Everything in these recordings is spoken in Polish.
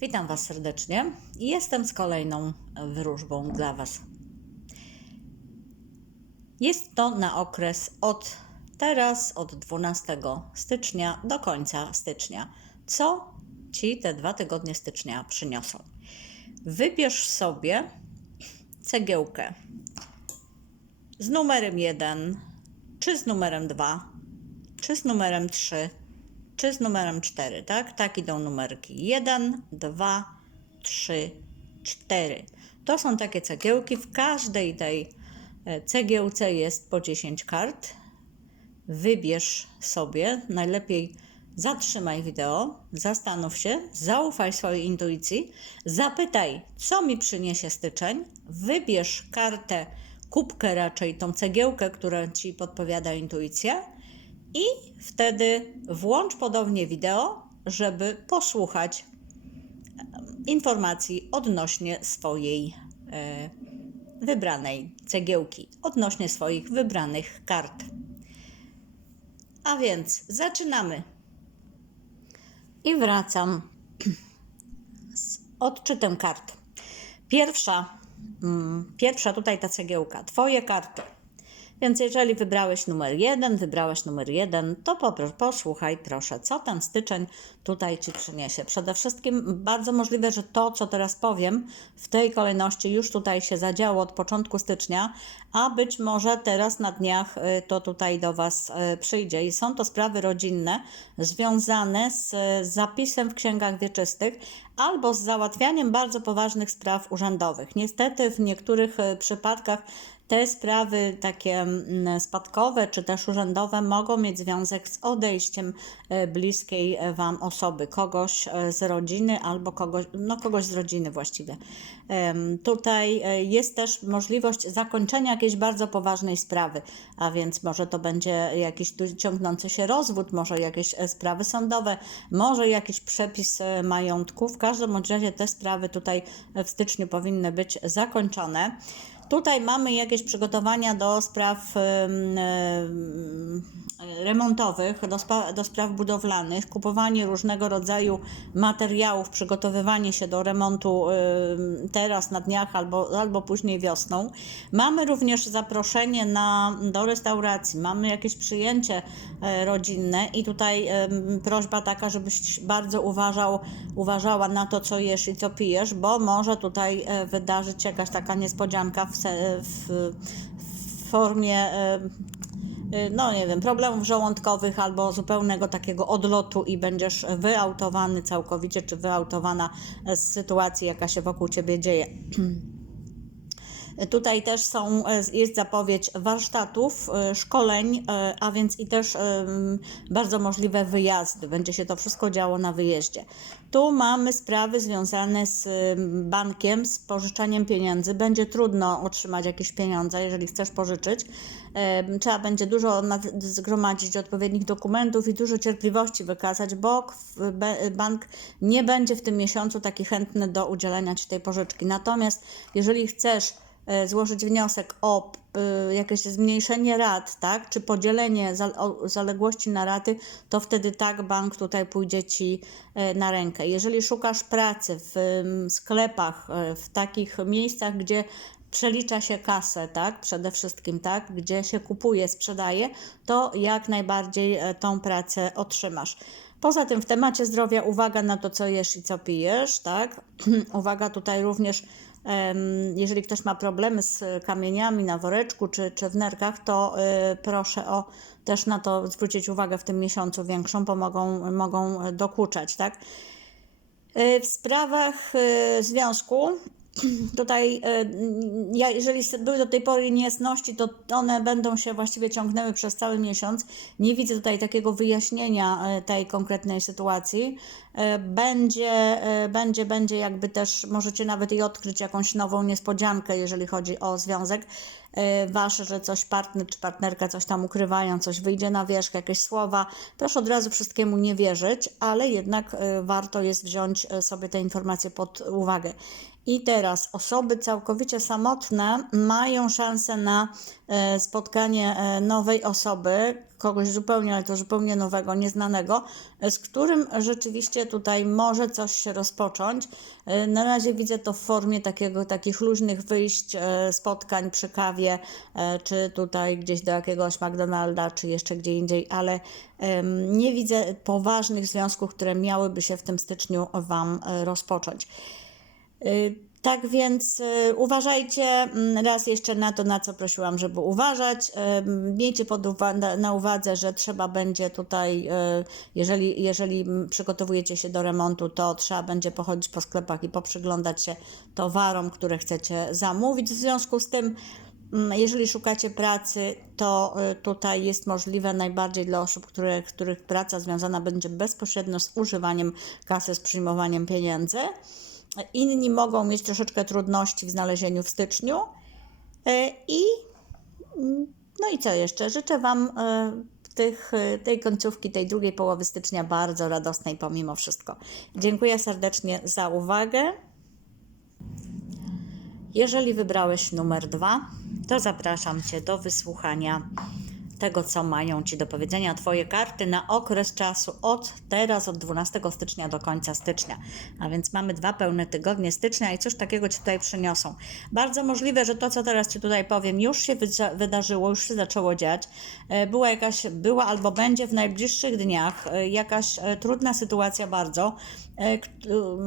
Witam Was serdecznie. Jestem z kolejną wróżbą dla Was. Jest to na okres od teraz, od 12 stycznia do końca stycznia. Co Ci te dwa tygodnie stycznia przyniosą? Wybierz sobie cegiełkę z numerem 1, czy z numerem 2, czy z numerem 3, czy z numerem 4, tak? Tak idą numerki 1, 2, 3, 4. To są takie cegiełki. W każdej tej e, cegiełce jest po 10 kart. Wybierz sobie, najlepiej zatrzymaj wideo, zastanów się, zaufaj swojej intuicji, zapytaj, co mi przyniesie styczeń, wybierz kartę, kubkę raczej, tą cegiełkę, która ci podpowiada intuicja i wtedy włącz podobnie wideo, żeby posłuchać informacji odnośnie swojej e, wybranej cegiełki, odnośnie swoich wybranych kart. A więc zaczynamy. I wracam z odczytem kart. Pierwsza, mm, pierwsza tutaj ta cegiełka, Twoje karty. Więc jeżeli wybrałeś numer jeden, wybrałeś numer jeden, to popro- posłuchaj proszę, co ten styczeń tutaj Ci przyniesie. Przede wszystkim bardzo możliwe, że to, co teraz powiem, w tej kolejności już tutaj się zadziało od początku stycznia, a być może teraz na dniach y, to tutaj do Was y, przyjdzie. I są to sprawy rodzinne związane z y, zapisem w księgach wieczystych albo z załatwianiem bardzo poważnych spraw urzędowych. Niestety w niektórych przypadkach te sprawy takie mm, spadkowe czy też urzędowe mogą mieć związek z odejściem e, bliskiej e, Wam osoby, kogoś e, z rodziny albo kogoś, no kogoś z rodziny właściwie. Tutaj jest też możliwość zakończenia jakiejś bardzo poważnej sprawy, a więc może to będzie jakiś ciągnący się rozwód, może jakieś sprawy sądowe, może jakiś przepis majątku. W każdym razie te sprawy tutaj w styczniu powinny być zakończone. Tutaj mamy jakieś przygotowania do spraw em, em, remontowych, do, spa, do spraw budowlanych, kupowanie różnego rodzaju materiałów, przygotowywanie się do remontu em, teraz na dniach albo, albo później wiosną. Mamy również zaproszenie na, do restauracji, mamy jakieś przyjęcie e, rodzinne i tutaj prośba taka, żebyś bardzo uważał, uważała na to, co jesz i co pijesz, bo może tutaj e, wydarzyć się jakaś taka niespodzianka w, w, w formie e, e, no nie wiem, problemów żołądkowych albo zupełnego takiego odlotu i będziesz wyautowany całkowicie, czy wyautowana z sytuacji, jaka się wokół ciebie dzieje. Tutaj też są, e, jest zapowiedź warsztatów, szkoleń, a więc i też bardzo możliwe wyjazdy. Będzie się to wszystko działo na wyjeździe. Tu mamy sprawy związane z em, bankiem, z pożyczaniem pieniędzy. Będzie trudno otrzymać jakieś pieniądze, jeżeli chcesz pożyczyć. Trzeba będzie dużo zgromadzić odpowiednich dokumentów i dużo cierpliwości wykazać, bo bank nie będzie w tym miesiącu taki chętny do udzielenia Ci tej pożyczki. Natomiast jeżeli chcesz złożyć wniosek o e, jakieś zmniejszenie rat, tak, czy podzielenie zaległości na raty, to wtedy tak bank tutaj pójdzie Ci e, na rękę. Jeżeli szukasz pracy w sklepach, e, w takich miejscach, gdzie przelicza się kasę, tak, przede wszystkim, tak, gdzie się kupuje, sprzedaje, to jak najbardziej e, tą pracę otrzymasz. Poza tym w temacie zdrowia uwaga na to, co jesz i co pijesz, tak? uwaga tutaj również, jeżeli ktoś ma problemy z kamieniami na woreczku czy, czy w nerkach, to y, proszę o też na to zwrócić uwagę w tym miesiącu większą, bo mogą, mogą dokuczać, tak? Y, W sprawach y, związku, tutaj, ja, jeżeli były do tej pory niejasności, to one będą się właściwie ciągnęły przez cały miesiąc. Nie widzę tutaj takiego wyjaśnienia y, tej konkretnej sytuacji. Y, Będzie, będzie, będzie jakby też, możecie nawet i odkryć jakąś nową niespodziankę, jeżeli chodzi o związek wasz, że coś partner czy partnerka coś tam ukrywają, coś wyjdzie na wierzch, jakieś słowa. Proszę od razu wszystkiemu nie wierzyć, ale jednak warto jest wziąć sobie te informacje pod uwagę. I teraz osoby całkowicie samotne mają szansę na e, spotkanie e, nowej osoby, kogoś zupełnie, ale to zupełnie nowego, nieznanego, e, z którym rzeczywiście tutaj może coś się rozpocząć. Na razie widzę to w formie takiego, takich luźnych wyjść, spotkań przy kawie, czy tutaj gdzieś do jakiegoś McDonalda, czy jeszcze gdzie indziej, ale nie widzę poważnych związków, które miałyby się w tym styczniu Wam rozpocząć. Y, Tak więc y, uważajcie mm, raz jeszcze na to, na co prosiłam, żeby uważać. Ym, Miejcie pod uwa- na- uwadze, że trzeba będzie tutaj, y, jeżeli, jeżeli przygotowujecie się do remontu, to trzeba będzie pochodzić po sklepach i poprzyglądać się towarom, które chcecie zamówić. W związku z tym, mm, jeżeli szukacie pracy, to y, tutaj jest możliwe najbardziej dla osób, które, których praca związana będzie bezpośrednio z używaniem kasy, z przyjmowaniem pieniędzy. Inni mogą mieć troszeczkę trudności w znalezieniu w styczniu. E, I mm, no i co jeszcze? Życzę Wam e, tych, e, tej końcówki, tej drugiej połowy stycznia bardzo radosnej pomimo wszystko. Dziękuję serdecznie za uwagę. Jeżeli wybrałeś numer dwa, to zapraszam Cię do wysłuchania tego, co mają Ci do powiedzenia Twoje karty na okres czasu od teraz, od 12 stycznia do końca stycznia. A więc mamy dwa pełne tygodnie stycznia i cóż takiego Ci tutaj przyniosą. Bardzo możliwe, że to, co teraz Ci tutaj powiem, już się wydarzyło, już się zaczęło dziać. E, Była jakaś, była albo będzie w najbliższych dniach e, jakaś e, trudna sytuacja bardzo. E,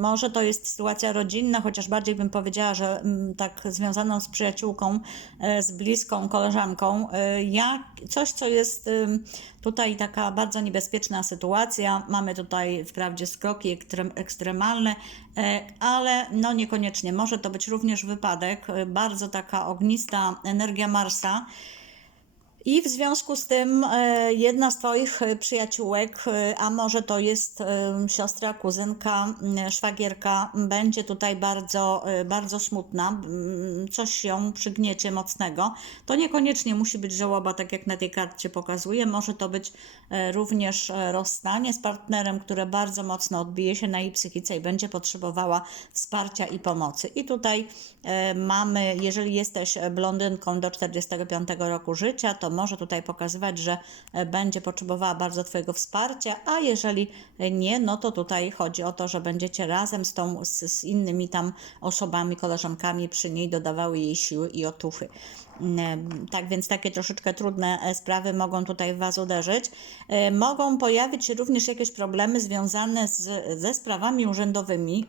Może to jest sytuacja rodzinna, chociaż bardziej bym powiedziała, że mm, tak związaną z przyjaciółką, e, z bliską koleżanką. E, Ja, coś, co jest tutaj taka bardzo niebezpieczna sytuacja. Mamy tutaj wprawdzie skroki ekstrem, ekstremalne, ale no niekoniecznie. Może to być również wypadek, bardzo taka ognista energia Marsa. I w związku z tym e, jedna z Twoich e, przyjaciółek, e, a może to jest siostra, kuzynka, szwagierka, będzie tutaj bardzo, bardzo smutna, coś ją przygniecie mocnego. To niekoniecznie musi być żałoba, tak jak na tej karcie pokazuje. Może to być również rozstanie z partnerem, które bardzo mocno odbije się na jej psychice i będzie potrzebowała wsparcia i pomocy. I tutaj mamy, jeżeli jesteś blondynką do 45 roku życia, to może tutaj pokazywać, że e, będzie potrzebowała bardzo Twojego wsparcia, a jeżeli nie, no to tutaj chodzi o to, że będziecie razem z tą, z, z innymi tam osobami, koleżankami przy niej dodawały jej siły i otuchy. Tak więc takie troszeczkę trudne e, sprawy mogą tutaj w Was uderzyć. E, Mogą pojawić się również jakieś problemy związane z, ze sprawami urzędowymi.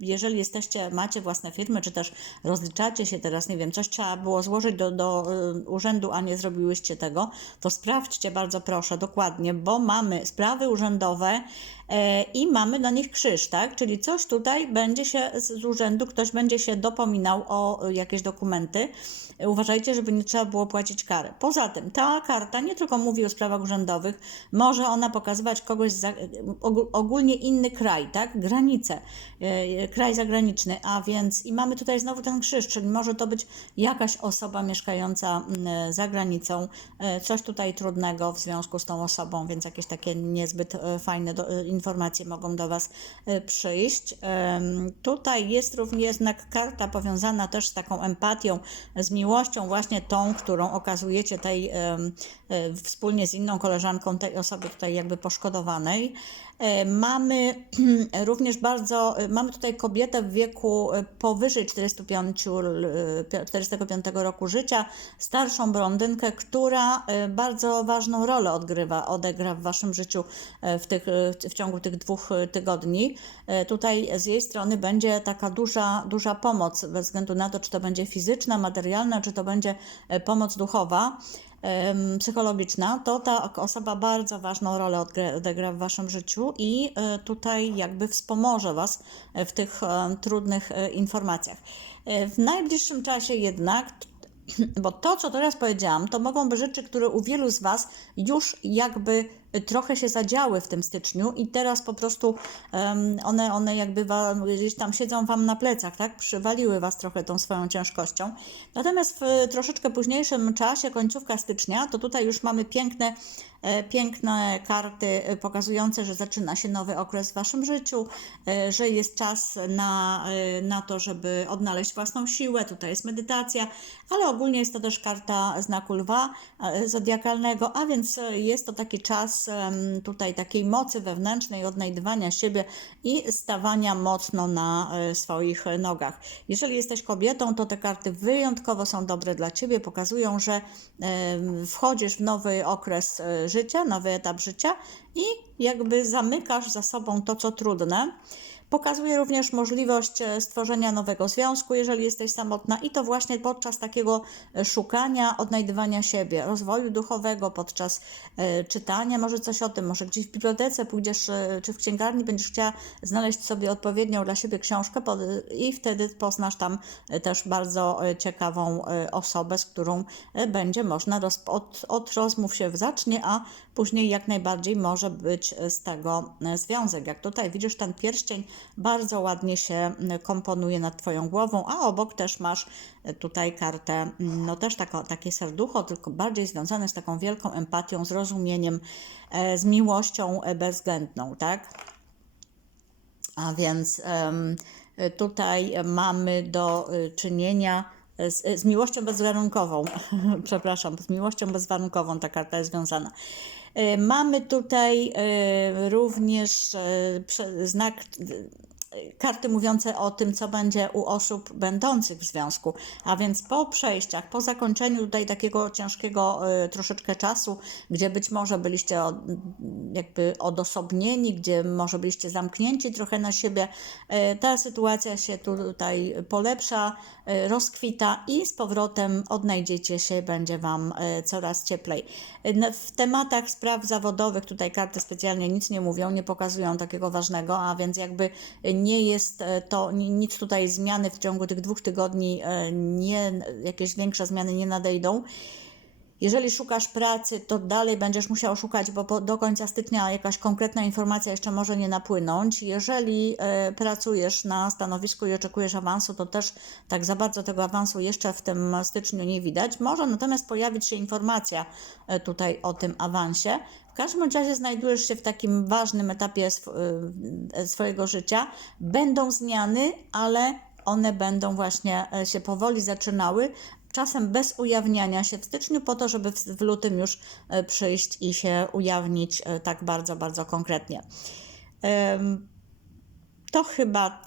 Jeżeli jesteście, macie własne firmy, czy też rozliczacie się teraz, nie wiem, coś trzeba było złożyć do, do y, urzędu, a nie zrobiłyście tego, to sprawdźcie bardzo proszę dokładnie, bo mamy sprawy urzędowe e, i mamy na nich krzyż, tak? Czyli coś tutaj będzie się z urzędu, ktoś będzie się dopominał o jakieś dokumenty. Uważajcie, żeby nie trzeba było płacić kary. Poza tym, ta karta nie tylko mówi o sprawach urzędowych, może ona pokazywać kogoś, za, ogó- ogólnie inny kraj, tak? Granice, e, kraj zagraniczny, a więc i mamy tutaj znowu ten krzyż, czyli może to być jakaś osoba mieszkająca mm, za granicą, e, coś tutaj trudnego w związku z tą osobą, więc jakieś takie niezbyt e, fajne do, e, informacje mogą do Was e, przyjść. Tutaj jest również jednak karta powiązana też z taką empatią, z miłością właśnie tą, którą okazujecie tej e, wspólnie z inną koleżanką tej osoby tutaj jakby poszkodowanej. E, Mamy również bardzo, e, mamy tutaj kobietę w wieku e, powyżej 45, l- e, 45 roku życia, starszą blondynkę, która bardzo ważną rolę odgrywa, odegra w Waszym życiu w, tych, w ciągu tych dwóch tygodni. Tutaj z jej strony będzie taka duża, duża pomoc, bez względu na to, czy to będzie fizyczna, materialna, czy to będzie pomoc duchowa psychologiczna, to ta osoba bardzo ważną rolę odegra w Waszym życiu i e, tutaj jakby wspomoże Was w tych e, trudnych e, informacjach. W najbliższym czasie jednak bo to, co teraz powiedziałam, to mogą być rzeczy, które u wielu z Was już jakby trochę się zadziały w tym styczniu i teraz po prostu one, one jakby wa, gdzieś tam siedzą Wam na plecach, tak? Przywaliły Was trochę tą swoją ciężkością. Natomiast w troszeczkę późniejszym czasie, końcówka stycznia, to tutaj już mamy piękne e, piękne karty e, pokazujące, że zaczyna się nowy okres w Waszym życiu, e, że jest czas na, na to, żeby odnaleźć własną siłę. Tutaj jest medytacja, ale ogólnie jest to też karta znaku lwa zodiakalnego, a więc jest to taki czas tutaj takiej mocy wewnętrznej, odnajdywania siebie i stawania mocno na e, swoich nogach. Jeżeli jesteś kobietą, to te karty wyjątkowo są dobre dla Ciebie, pokazują, że wchodzisz w nowy okres e, życia, nowy etap życia i jakby zamykasz za sobą to, co trudne. Pokazuje również możliwość e, stworzenia nowego związku, jeżeli jesteś samotna, i to właśnie podczas takiego e, szukania, odnajdywania siebie, rozwoju duchowego, podczas e, czytania, może coś o tym, może gdzieś w bibliotece pójdziesz, czy w księgarni będziesz chciała znaleźć sobie odpowiednią dla siebie książkę i wtedy poznasz tam też bardzo ciekawą osobę, z którą będzie można, roz, od, od rozmów się zacznie, a później jak najbardziej może być z tego związek. Jak tutaj widzisz, ten pierścień bardzo ładnie się m, komponuje nad Twoją głową, a obok też masz e, tutaj kartę, m, no też takie serducho, tylko bardziej związane z taką wielką empatią, zrozumieniem, e, z miłością e, bezwzględną, tak? A więc tutaj mamy do czynienia z, z miłością bezwarunkową. Przepraszam, z miłością bezwarunkową ta karta jest związana. Y, Mamy tutaj y, również y, znak karty mówiące o tym, co będzie u osób będących w związku. A więc po przejściach, po zakończeniu tutaj takiego ciężkiego y, troszeczkę czasu, gdzie być może byliście jakby odosobnieni, gdzie może byliście zamknięci trochę na siebie, y, ta sytuacja się tutaj polepsza, y, rozkwita i z powrotem odnajdziecie się, będzie Wam coraz cieplej. W tematach spraw zawodowych tutaj karty specjalnie nic nie mówią, nie pokazują takiego ważnego, a więc jakby nie jest e, to ni- nic tutaj zmiany w ciągu tych dwóch tygodni, e, nie, jakieś większe zmiany nie nadejdą. Jeżeli szukasz pracy, to dalej będziesz musiał szukać, bo po, do końca stycznia jakaś konkretna informacja jeszcze może nie napłynąć. Jeżeli e, pracujesz na stanowisku i oczekujesz awansu, to też tak za bardzo tego awansu jeszcze w tym styczniu nie widać. Może natomiast pojawić się informacja tutaj o tym awansie. W każdym razie znajdujesz się w takim ważnym etapie sw- y, swojego życia. Będą zmiany, ale one będą właśnie e, się powoli zaczynały, czasem bez ujawniania się w styczniu, po to, żeby w, w lutym już e, przyjść i się ujawnić e, tak bardzo, bardzo konkretnie. To chyba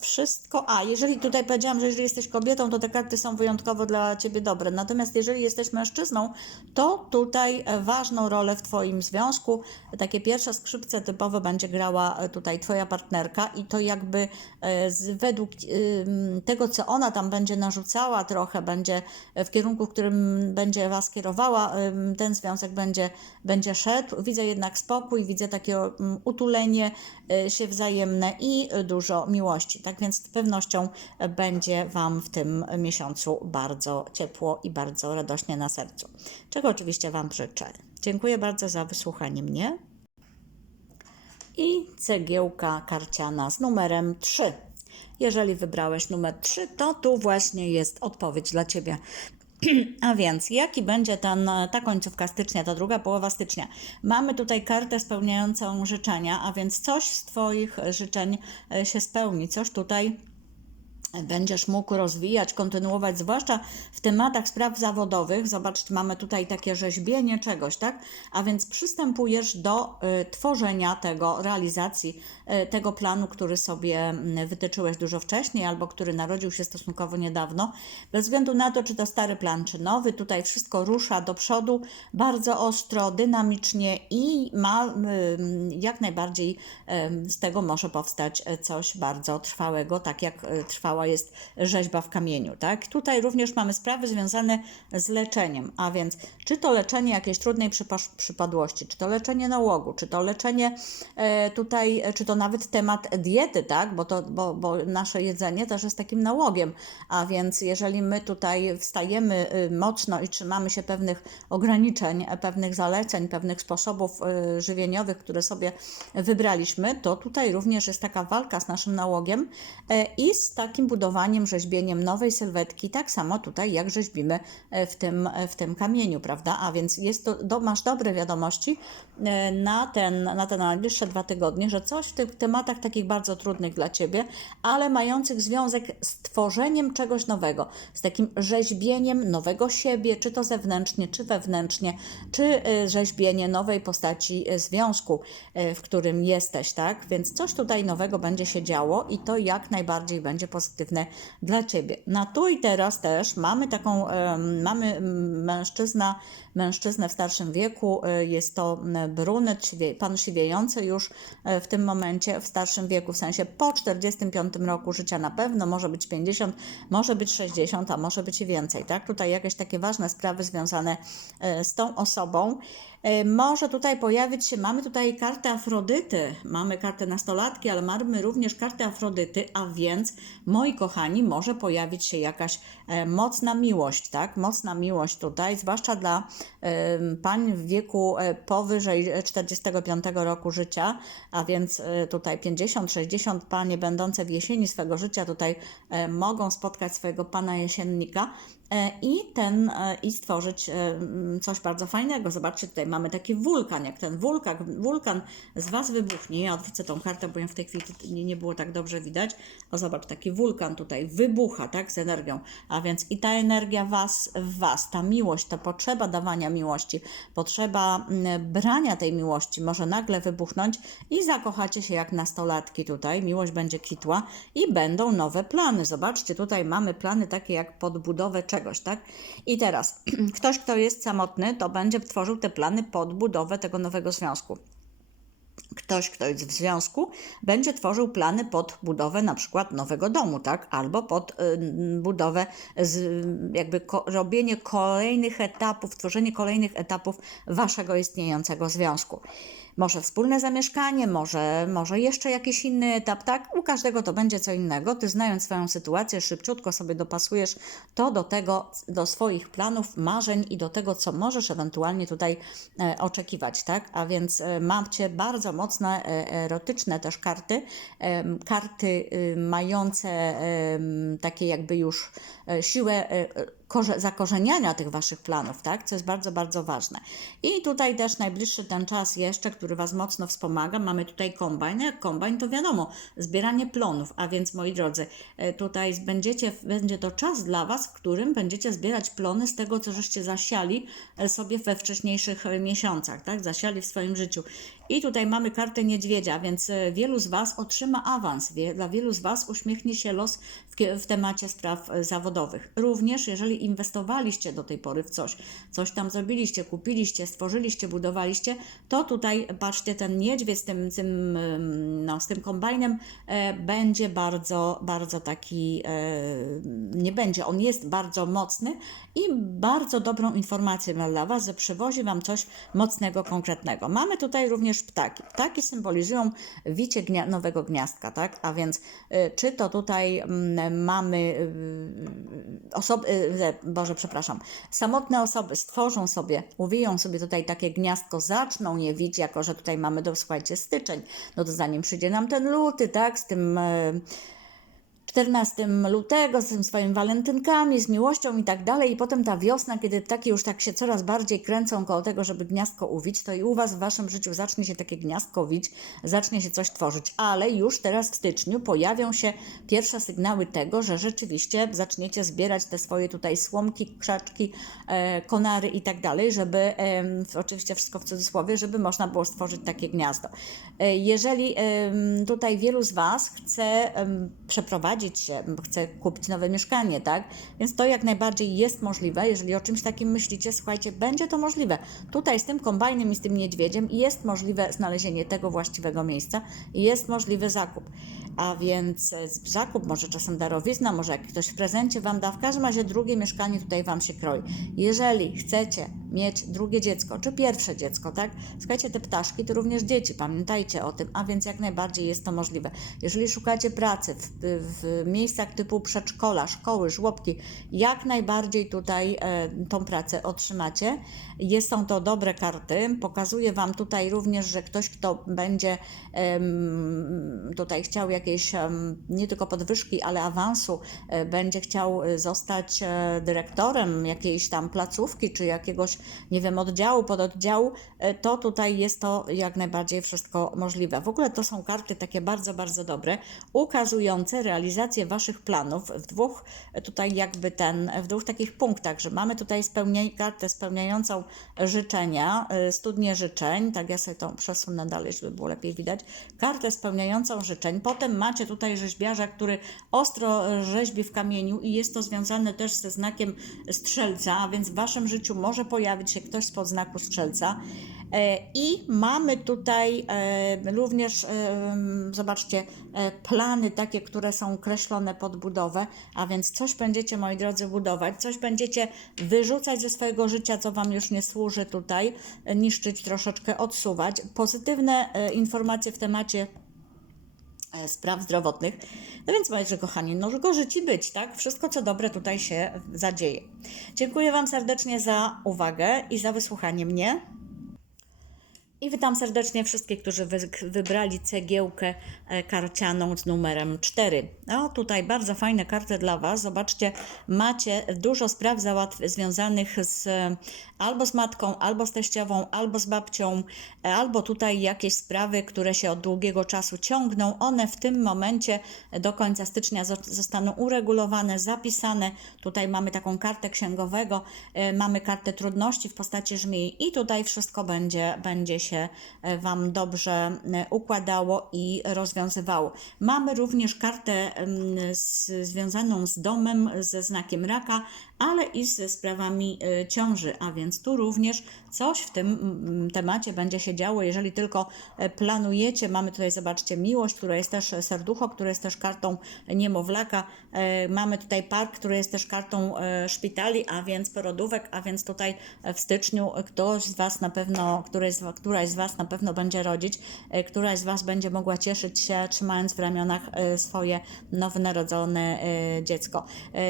wszystko. A, jeżeli tutaj powiedziałam, że jeżeli jesteś kobietą, to te karty są wyjątkowo dla ciebie dobre. Natomiast jeżeli jesteś mężczyzną, to tutaj e, ważną rolę w twoim związku, takie pierwsze skrzypce typowe będzie grała e, tutaj twoja partnerka i to jakby e, według ym, tego, co ona tam będzie narzucała trochę, będzie w kierunku, w którym będzie was kierowała, ym, ten związek będzie, będzie szedł. Widzę jednak spokój, widzę takie utulenie się wzajemne i y, dużo miłości. Tak więc z pewnością y, będzie Wam w tym miesiącu bardzo ciepło i bardzo radośnie na sercu. Czego oczywiście Wam życzę. Dziękuję bardzo za wysłuchanie mnie. I cegiełka karciana z numerem 3. Jeżeli wybrałeś numer 3, to tu właśnie jest odpowiedź dla Ciebie. A więc, jaki będzie ten, ta końcówka stycznia, ta druga połowa stycznia? Mamy tutaj kartę spełniającą życzenia, a więc coś z Twoich życzeń e, się spełni, coś tutaj będziesz mógł rozwijać, kontynuować, zwłaszcza w tematach spraw zawodowych. Zobaczcie, mamy tutaj takie rzeźbienie czegoś, tak? A więc przystępujesz do y, tworzenia tego, realizacji y, tego planu, który sobie mm, wytyczyłeś dużo wcześniej, albo który narodził się stosunkowo niedawno. Bez względu na to, czy to stary plan, czy nowy, tutaj wszystko rusza do przodu bardzo ostro, dynamicznie i ma y, jak najbardziej z tego może powstać coś bardzo trwałego, tak jak trwała jest rzeźba w kamieniu, tak? Tutaj również mamy sprawy związane z leczeniem, a więc czy to leczenie jakiejś trudnej przypa- przypadłości, czy to leczenie nałogu, czy to leczenie e, tutaj, e, czy to nawet temat diety, tak? Bo, to, bo, bo nasze jedzenie też jest takim nałogiem, a więc jeżeli my tutaj wstajemy y, mocno i trzymamy się pewnych ograniczeń, e, pewnych zaleceń, pewnych sposobów y, żywieniowych, które sobie wybraliśmy, to tutaj również jest taka walka z naszym nałogiem i z takim budowaniem, rzeźbieniem nowej sylwetki, tak samo tutaj jak rzeźbimy e, w tym, e, w tym kamieniu, prawda? A więc jest to, do, masz dobre wiadomości e, na, ten, na te najbliższe dwa tygodnie, że coś w tych tematach takich bardzo trudnych dla Ciebie, ale mających związek z tworzeniem czegoś nowego, z takim rzeźbieniem nowego siebie, czy to zewnętrznie, czy wewnętrznie, czy rzeźbienie nowej postaci związku, w którym jesteś, tak? Więc coś tutaj nowego będzie się działo i to jak najbardziej będzie pozytywne dla Ciebie. Na tu i teraz też mamy taką, mamy mężczyzna, mężczyznę w starszym wieku, e, jest to brunet, pan siwiejący już e, w tym momencie, w starszym wieku, w sensie po 45 roku życia na pewno, może być 50, może być 60, a może być i więcej, tak? Tutaj jakieś takie ważne sprawy związane e, z tą osobą. E, Może tutaj pojawić się, mamy tutaj kartę Afrodyty, mamy kartę nastolatki, ale mamy również kartę Afrodyty, a więc, moi kochani, może pojawić się jakaś e, mocna miłość, tak? Mocna miłość tutaj, zwłaszcza dla e, pań w wieku powyżej 45 roku życia, a więc tutaj 50-60 panie będące w jesieni swego życia tutaj mogą spotkać swojego pana jesiennika. E, i ten e, i stworzyć e, coś bardzo fajnego. Zobaczcie, tutaj mamy taki wulkan, jak ten wulkan, wulkan z Was wybuchnie. Ja odwrócę tą kartę, bo ją w tej chwili nie, było tak dobrze widać. O zobacz, taki wulkan tutaj wybucha, tak, z energią. A więc i ta energia Was w Was, ta miłość, ta potrzeba dawania miłości, potrzeba brania tej miłości może nagle wybuchnąć i zakochacie się jak nastolatki tutaj. Miłość będzie kwitła i będą nowe plany. Zobaczcie, tutaj mamy plany takie jak podbudowę czegoś, tak? I teraz ktoś, kto jest samotny, to będzie tworzył te plany pod budowę tego nowego związku. Ktoś, kto jest w związku, będzie tworzył plany pod budowę na przykład nowego domu, tak? Albo pod y, budowę, z, jakby ko, robienie kolejnych etapów, tworzenie kolejnych etapów waszego istniejącego związku. Może wspólne zamieszkanie, może, może jeszcze jakiś inny etap, tak? U każdego to będzie co innego. Ty znając swoją sytuację, szybciutko sobie dopasujesz to do tego, do swoich planów, marzeń i do tego, co możesz ewentualnie tutaj e, oczekiwać, tak? A więc e, macie bardzo mocne, e, erotyczne też karty, em, karty y, mające em, takie jakby już e, siłę e, zakorzeniania tych Waszych planów, tak? Co jest bardzo, bardzo ważne. I tutaj też najbliższy ten czas jeszcze, który Was mocno wspomaga, mamy tutaj kombajn. Jak kombajn to wiadomo, zbieranie plonów, a więc moi drodzy, e, tutaj będziecie, będzie to czas dla Was, w którym będziecie zbierać plony z tego, co żeście zasiali e, sobie we wcześniejszych e, miesiącach, tak? Zasiali w swoim życiu. I tutaj mamy kartę niedźwiedzia, więc wielu z Was otrzyma awans. Dla wielu z Was uśmiechnie się los w, w temacie spraw zawodowych. Również jeżeli inwestowaliście do tej pory w coś, coś tam zrobiliście, kupiliście, stworzyliście, budowaliście, to tutaj patrzcie, ten niedźwiedź z tym, tym, no, z tym kombajnem e, będzie bardzo, bardzo taki, e, nie będzie, on jest bardzo mocny i bardzo dobrą informację ma dla Was, że przywozi Wam coś mocnego, konkretnego. Mamy tutaj również ptaki. Ptaki symbolizują wicie gnia- nowego gniazdka, tak? A więc y, czy to tutaj mm, mamy y, osoby, y, Boże, przepraszam, samotne osoby stworzą sobie, uwiją sobie tutaj takie gniazdko, zaczną je wić, jako że tutaj mamy, do, słuchajcie, styczeń, no to zanim przyjdzie nam ten luty, tak, z tym... y, 14 lutego z tym swoimi walentynkami, z miłością i tak dalej. I potem ta wiosna, kiedy ptaki już tak się coraz bardziej kręcą koło tego, żeby gniazdko uwić, to i u Was w Waszym życiu zacznie się takie gniazdko wić, zacznie się coś tworzyć. Ale już teraz w styczniu pojawią się pierwsze sygnały tego, że rzeczywiście zaczniecie zbierać te swoje tutaj słomki, krzaczki, e, konary i tak dalej, żeby, oczywiście wszystko w cudzysłowie, żeby można było stworzyć takie gniazdo. E, Jeżeli tutaj wielu z Was chce przeprowadzić przeprowadzić się, chce kupić nowe mieszkanie, tak? Więc to jak najbardziej jest możliwe. Jeżeli o czymś takim myślicie, słuchajcie, będzie to możliwe. Tutaj z tym kombajnem i z tym niedźwiedziem jest możliwe znalezienie tego właściwego miejsca i jest możliwy zakup. A więc e, zakup, może czasem darowizna, może jak ktoś w prezencie Wam da, w każdym razie drugie mieszkanie tutaj Wam się kroi. Jeżeli chcecie mieć drugie dziecko, czy pierwsze dziecko, tak? Słuchajcie, te ptaszki to również dzieci, pamiętajcie o tym, a więc jak najbardziej jest to możliwe. Jeżeli szukacie pracy w, w miejscach typu przedszkola, szkoły, żłobki, jak najbardziej tutaj e, tą pracę otrzymacie. Jest, są to dobre karty. Pokazuję Wam tutaj również, że ktoś, kto będzie tutaj chciał jakieś em, nie tylko podwyżki, ale awansu, e, będzie chciał e, zostać dyrektorem jakiejś tam placówki, czy jakiegoś, nie wiem, oddziału, pododdziału, to tutaj jest to jak najbardziej wszystko możliwe. W ogóle to są karty takie bardzo, bardzo dobre, ukazujące realizację Waszych planów w dwóch, e, tutaj jakby ten, w dwóch takich punktach, że mamy tutaj spełnia, kartę spełniającą życzenia, e, studnię życzeń, tak ja sobie to przesunę dalej, żeby było lepiej widać, kartę spełniającą życzeń, potem macie tutaj rzeźbiarza, który ostro e, rzeźbi w kamieniu i jest to związane też ze znakiem strzelca, a więc w Waszym życiu może pojawić się ktoś spod znaku strzelca. E, I mamy tutaj e, również, e, zobaczcie, plany takie, które są kreślone pod budowę, a więc coś będziecie, moi drodzy, budować, coś będziecie wyrzucać ze swojego życia, co Wam już nie służy tutaj, niszczyć, troszeczkę odsuwać. Pozytywne informacje w temacie spraw zdrowotnych. No więc, moi kochani, no gorzy Ci być, tak? Wszystko, co dobre tutaj się zadzieje. Dziękuję Wam serdecznie za uwagę i za wysłuchanie mnie. I witam serdecznie wszystkich, którzy wy, wybrali cegiełkę e, karcianą z numerem 4. No tutaj bardzo fajne karty dla Was. Zobaczcie, macie dużo spraw związanych z e, albo z matką, albo z teściową, albo z babcią, e, albo tutaj jakieś sprawy, które się od długiego czasu ciągną. One w tym momencie do końca stycznia zo- zostaną uregulowane, zapisane. Tutaj mamy taką kartę księgowego, mamy kartę trudności w postaci żmii i tutaj wszystko będzie, będzie się e, Wam dobrze e, układało i rozwiązywało. Mamy również kartę em, z, związaną z domem, ze znakiem raka, ale i ze sprawami e, ciąży, a więc tu również coś w tym mm, temacie będzie się działo, jeżeli tylko planujecie. Mamy tutaj, zobaczcie, miłość, która jest też serducho, które jest też kartą niemowlaka. Mamy tutaj park, który jest też kartą szpitali, a więc porodówek, a więc tutaj w styczniu ktoś z Was na pewno, któraś z, któraś z Was na pewno będzie rodzić, e, któraś z Was będzie mogła cieszyć się, trzymając w ramionach e, swoje nowo narodzone e, dziecko.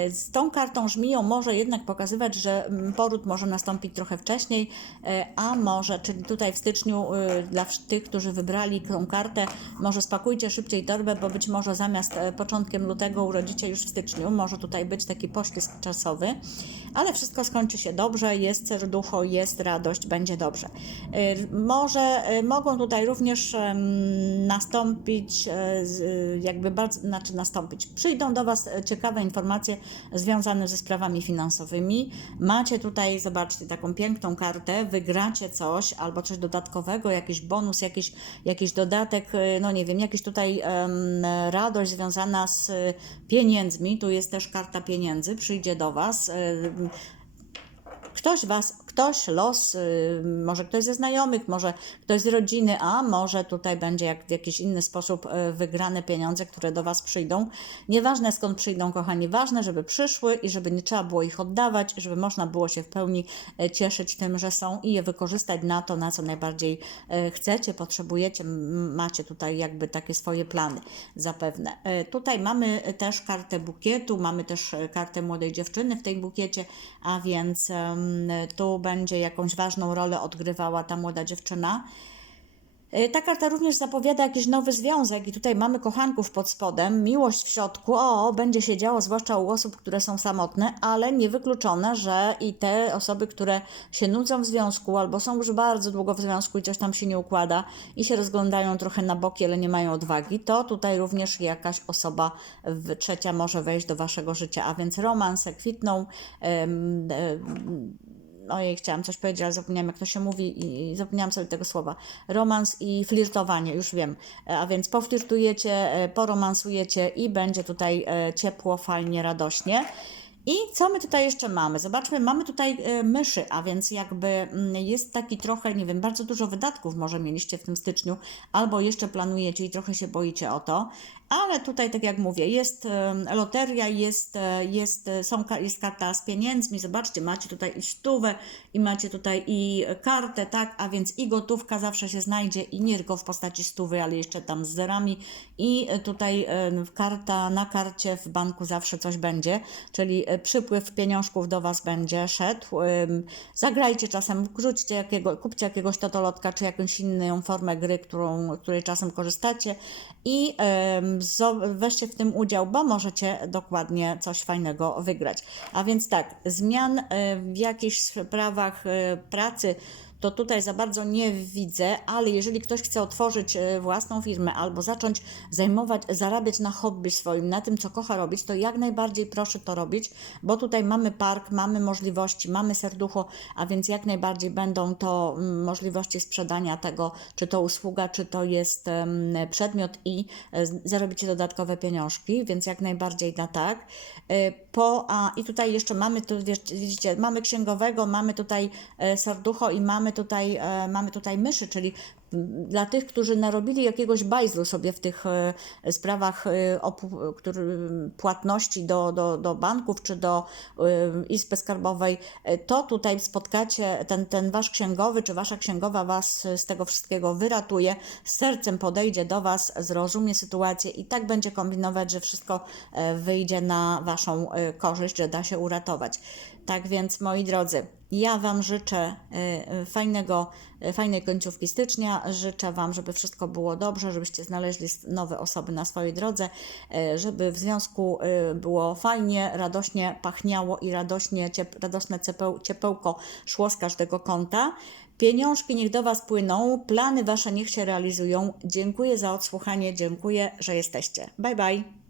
Z tą kartą żmiją może jednak pokazywać, że mm, poród może nastąpić trochę wcześniej, a może, czyli tutaj w styczniu dla tych, którzy wybrali tą kartę, może spakujcie szybciej torbę, bo być może zamiast początkiem lutego urodzicie już w styczniu, może tutaj być taki poślizg czasowy, ale wszystko skończy się dobrze, jest serducho, jest radość, będzie dobrze. E, Może e, mogą tutaj również nastąpić, e, z- jakby bardzo, znaczy nastąpić, przyjdą do Was e, ciekawe informacje związane ze sprawami finansowymi. Macie tutaj, zobaczcie, taką piękną kartę, wygracie coś albo coś dodatkowego, jakiś bonus, jakiś, jakiś dodatek, e, no nie wiem, jakiś tutaj radość związana z pieniędzmi. Tu jest też karta pieniędzy, przyjdzie do Was. ktoś was, ktoś, los, y, może ktoś ze znajomych, może ktoś z rodziny, a może tutaj będzie jak w jakiś inny sposób y, wygrane pieniądze, które do was przyjdą. Nieważne skąd przyjdą, kochani, ważne, żeby przyszły i żeby nie trzeba było ich oddawać, żeby można było się w pełni y, cieszyć tym, że są i je wykorzystać na to, na co najbardziej chcecie, potrzebujecie, macie tutaj jakby takie swoje plany zapewne. Tutaj mamy też kartę bukietu, mamy też kartę młodej dziewczyny w tej bukiecie, a więc tu będzie jakąś ważną rolę odgrywała ta młoda dziewczyna. Y, Ta karta również zapowiada jakiś nowy związek i tutaj mamy kochanków pod spodem, miłość w środku, o, będzie się działo zwłaszcza u osób, które są samotne, ale niewykluczone, że i te osoby, które się nudzą w związku albo są już bardzo długo w związku i coś tam się nie układa i się rozglądają trochę na boki, ale nie mają odwagi, to tutaj również jakaś osoba trzecia może wejść do waszego życia, a więc romanse kwitną, ojej, chciałam coś powiedzieć, ale zapomniałam, jak to się mówi i, zapomniałam sobie tego słowa. Romans i flirtowanie, już wiem. E, A więc poflirtujecie, e, poromansujecie i będzie tutaj e, ciepło, fajnie, radośnie. I co my tutaj jeszcze mamy? Zobaczmy, mamy tutaj e, myszy, a więc jakby mm, jest taki trochę, nie wiem, bardzo dużo wydatków może mieliście w tym styczniu, albo jeszcze planujecie i trochę się boicie o to. Ale tutaj, tak jak mówię, jest em, loteria, jest, e, jest, są, jest karta z pieniędzmi. Zobaczcie, macie tutaj i stówę, i macie tutaj i kartę, tak? A więc i gotówka zawsze się znajdzie, i nie tylko w postaci stówy, ale jeszcze tam z zerami. I tutaj karta na karcie w banku zawsze coś będzie, czyli przypływ pieniążków do Was będzie szedł. Zagrajcie czasem, rzućcie jakiego, kupcie jakiegoś totolotka, czy jakąś inną formę gry, którą, której czasem korzystacie i weźcie w tym udział, bo możecie dokładnie coś fajnego wygrać. A więc tak, zmian e, w jakichś sprawach e, pracy to tutaj za bardzo nie widzę, ale jeżeli ktoś chce otworzyć e, własną firmę albo zacząć zajmować, zarabiać na hobby swoim, na tym, co kocha robić, to jak najbardziej proszę to robić, bo tutaj mamy park, mamy możliwości, mamy serducho, a więc jak najbardziej będą to mm, możliwości sprzedania tego, czy to usługa, czy to jest przedmiot i e, zarobicie dodatkowe pieniążki, więc jak najbardziej na tak. E, Po, a, I tutaj jeszcze mamy, tu widzicie, mamy księgowego, mamy tutaj serducho i mamy tutaj, e, mamy tutaj myszy, czyli dla tych, którzy narobili jakiegoś bajzlu sobie w tych e, sprawach e, płatności do, do, do banków czy do Izby Skarbowej, to tutaj spotkacie, ten, ten wasz księgowy czy wasza księgowa was z tego wszystkiego wyratuje, z sercem podejdzie do was, zrozumie sytuację i tak będzie kombinować, że wszystko wyjdzie na waszą korzyść, że da się uratować. Tak więc, moi drodzy, ja Wam życzę e, fajnego, e, fajnej końcówki stycznia. Życzę Wam, żeby wszystko było dobrze, żebyście znaleźli nowe osoby na swojej drodze, e, żeby w związku było fajnie, radośnie pachniało i radośnie, ciep, radosne ciepeł, ciepełko szło z każdego kąta. Pieniążki niech do Was płyną, plany Wasze niech się realizują. Dziękuję za odsłuchanie, dziękuję, że jesteście. Bye bye.